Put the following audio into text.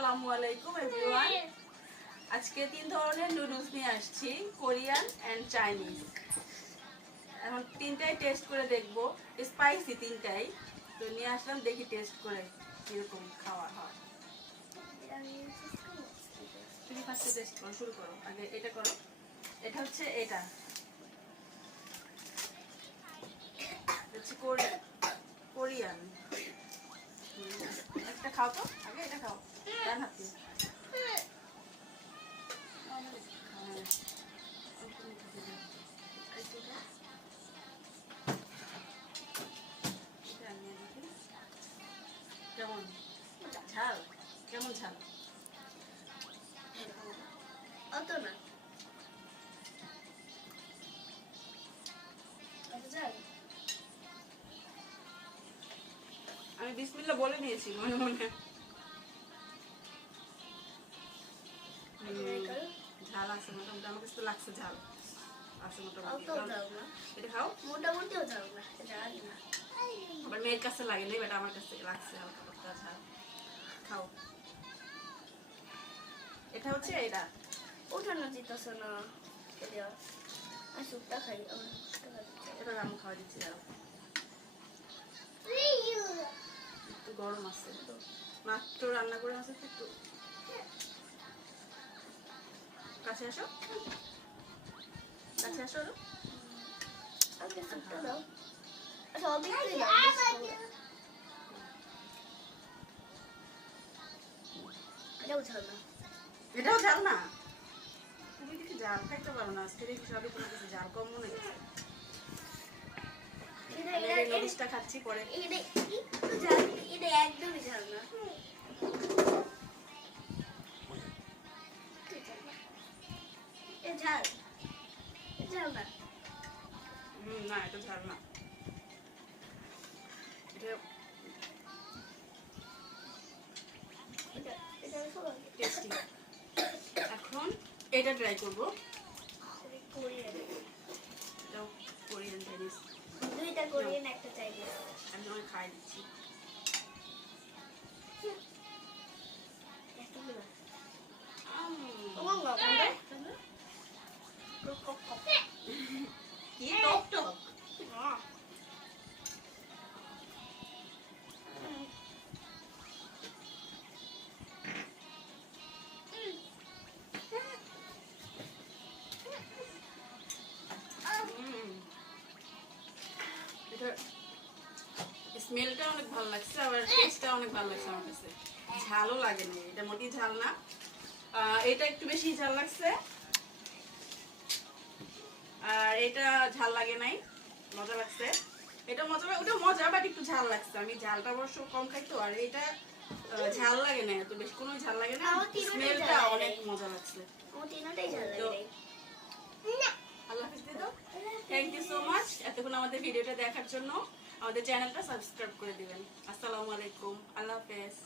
আসসালামু আলাইকুম এভরিওয়ান। আজকে 3 ধরনের নুডলস নিয়ে আসছি, কোরিয়ান এন্ড চাইনিজ। এখন তিনটাই টেস্ট করে দেখব, স্পাইসি তিনটাই। তো নিয়ে আসলাম, দেখি টেস্ট করে কিরকম খাওয়া হয়। তুমি ফার্স্টে টেস্ট করো, শুরু করো। আগে এটা করো। এটা হচ্ছে এটা হচ্ছে কোরিয়ান। একটা খাও তো, আগে এটা খাও। ডান হাত দিয়ে। কেমন ঝাল? কেমন ঝাল? অত না আমি বিসমিল্লাহ বলে নিয়েছি মনে মনে। ঝাল আছে মোটামুটি, আমার কাছে তো লাগছে ঝাল আছে মোটামুটি। এটা খাও। মোটামুটিও ঝাল না, ঝাল না। আবার মেয়ের কাছে লাগে না, বাট আমার কাছে লাগছে হালকা পাতলা ঝাল। খাও। এটা হচ্ছে এটা ওঠানো যেতেছে না। আর সুপটা খাই। এটা আমি খাওয়া দিচ্ছি। দাঁড়াও, একটু গরম আছে তো, মাত্র রান্না করে আছে। একটু কাছে আসো, কাছে আসো। আগে সুপটা দাও। আচ্ছা অবিকই দাও। এটাও ঝাল না। এটাও ঝাল না? তুমি দেখি ঝাল খাইতে পারো না, আজকে দেখি সবই তোমার কাছে ঝাল কম মনে হচ্ছে। নুডলসটা খাচ্ছি পরে। এটা একটু ঝাল, এটা একদমই ঝাল না। এ ঝাল, ঝাল না। না এটা ঝাল না। এটা টেস্টি। এখন এটা ট্রাই করবো। এটাও কোরিয়ান চাইনিজ। দুইটা কোরিয়ান একটা চাইনিজ। আমি তোমাকে খাই দিচ্ছি। কি টক টক? স্মেলটা অনেক ভালো লাগছে, আবার টেস্টটা অনেক ভালো লাগছে আমার কাছে। ঝালও লাগেনি, এটা মোটেই ঝাল না। এটা একটু বেশি ঝাল লাগছে, আর এটা ঝাল লাগে নাই, মজা লাগছে। এটা মজা, ওটা মজা, বাট একটু ঝাল লাগছে। আমি ঝালটা অবশ্য কম খাই তো, আর এটা ঝাল লাগে না, এত বেশি কোনো ঝাল লাগে না। স্মেলটা অনেক মজা লাগছে। আল্লাহ হাফেজ দিদা। থ্যাংক ইউ সো মাচ এতক্ষণ আমাদের ভিডিওটা দেখার জন্য। আমাদের চ্যানেলটা সাবস্ক্রাইব করে দিবেন। আসসালামু আলাইকুম, আল্লাহ হাফেজ।